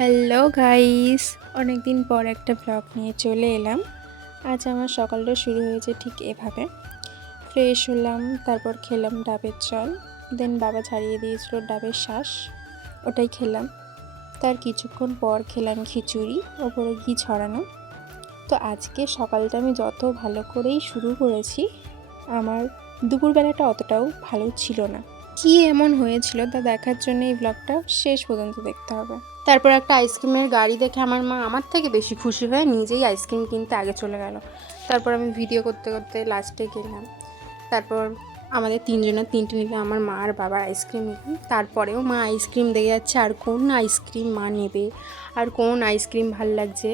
Hello guys, অনেক দিন পর একটা ব্লগ নিয়ে চলে এলাম। আজ আমার সকালটা শুরু হয়েছে ঠিক এভাবে। ফ্রেশ হলাম, তারপর খেলাম ডাবের জল, দেন বাবা ছাড়িয়ে দিয়েছিল ডাবের শ্বাস, ওটাই খেলাম। তার কিছুক্ষণ পর খেলাম খিচুড়ি, ওপরে ঘি ছড়ানো। তো আজকে সকালটা আমি যত ভালো করেই শুরু করেছি, আমার দুপুরবেলাটা অতটাও ভালো ছিল না। কি এমন হয়েছিল তা দেখার জন্য এই ব্লগটা শেষ পর্যন্ত দেখতে হবে। তারপর একটা আইসক্রিমের গাড়ি দেখে আমার মা আমার থেকে বেশি খুশি হয়ে নিজেই আইসক্রিম কিনতে আগে চলে গেল। তারপর আমি ভিডিও করতে করতে লাস্টে গেলাম। তারপর আমাদের তিনজনের তিনটে নিলে আমার মা আর বাবার আইসক্রিম নিলাম। তারপরেও মা আইসক্রিম দেখে যাচ্ছে আর কোন আইসক্রিম মা নেবে, আর কোন আইসক্রিম ভাল লাগছে।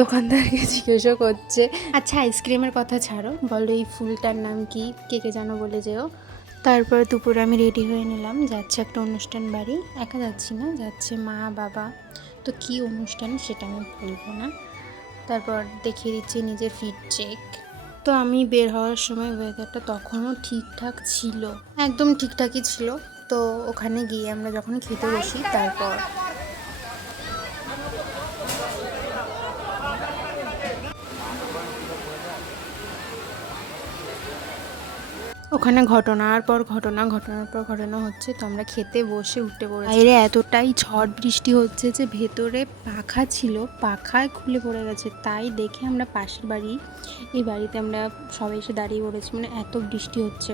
দোকানদারকে জিজ্ঞেসও করছে। আচ্ছা, আইসক্রিমের কথা ছাড়ো, বলো এই ফুলটার নাম কি, কে কে জানো বলে যেও। তারপর দুপুরে আমি রেডি হয়ে নিলাম, যাচ্ছে একটা অনুষ্ঠান বাড়ি। একা যাচ্ছি না, যাচ্ছে মা বাবা। তো কী অনুষ্ঠান সেটা আমি বলবো না। তারপর দেখিয়ে দিচ্ছি নিজের ফিট চেক। তো আমি বের হওয়ার সময় ওয়েদারটা তখনও ঠিকঠাক ছিল, একদম ঠিকঠাকই ছিল। তো ওখানে গিয়ে আমরা যখন খেতে বসি, তারপর ওখানে ঘটনার পর ঘটনা হচ্ছে। তো আমরা খেতে বসে উঠে পড়েছি। বাইরে এতটাই ঝড় বৃষ্টি হচ্ছে যে ভেতরে পাখা ছিল, পাখায় খুলে পড়ে গেছে। তাই দেখে আমরা পাশের বাড়ি, এই বাড়িতে আমরা সবাই এসে দাঁড়িয়ে পড়েছি, মানে এত বৃষ্টি হচ্ছে।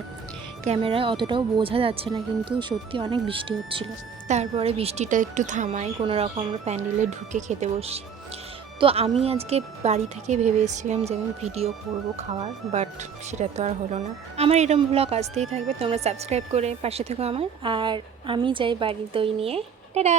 ক্যামেরায় অতটাও বোঝা যাচ্ছে না, কিন্তু সত্যি অনেক বৃষ্টি হচ্ছিল। তারপরে বৃষ্টিটা একটু থামায়, কোনো রকম আমরা প্যান্ডেলে ঢুকে খেতে বসি। তো আমি আজকে বাড়ি থেকে ভেবে এসেছিলাম যে আমি ভিডিও করব খাওয়ার, বাট সেটা তো আর হলো না। আমার এরকম ভ্লগ আসতেই থাকবে, তোমরা সাবস্ক্রাইব করে পাশে থেকো আমার। আর আমি যাই বাড়ির দই নিয়ে। টাটা।